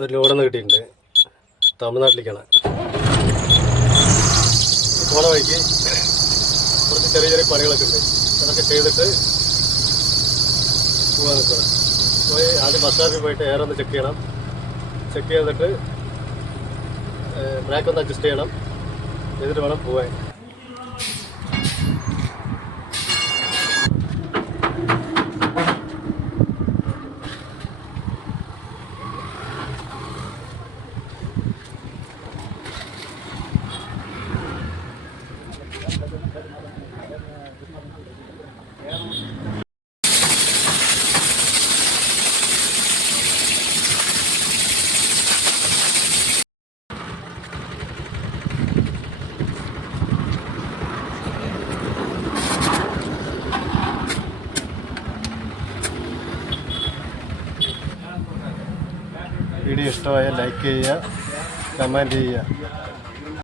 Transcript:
ഒരു ലോഡൊന്ന് കിട്ടിയിട്ടുണ്ട്. തമിഴ്നാട്ടിലേക്കാണ്. പോണ വഴിക്ക് കുറച്ച് ചെറിയ ചെറിയ പണികളൊക്കെ ഉണ്ട്. അതൊക്കെ ചെയ്തിട്ട് പോകാൻ നിൽക്കണം. പോയി ആദ്യം ബസ് സ്റ്റാൻഡിൽ പോയിട്ട് എയർ ഒന്ന് ചെക്ക് ചെയ്യണം. ചെക്ക് ചെയ്തിട്ട് ബ്രേക്ക് ഒന്ന് അഡ്ജസ്റ്റ് ചെയ്യണം. ചെയ്തിട്ട് വേണം പോകാൻ. വീഡിയോ ഇഷ്ടമായാൽ ലൈക്ക് ചെയ്യുക, കമൻറ്റ് ചെയ്യുക.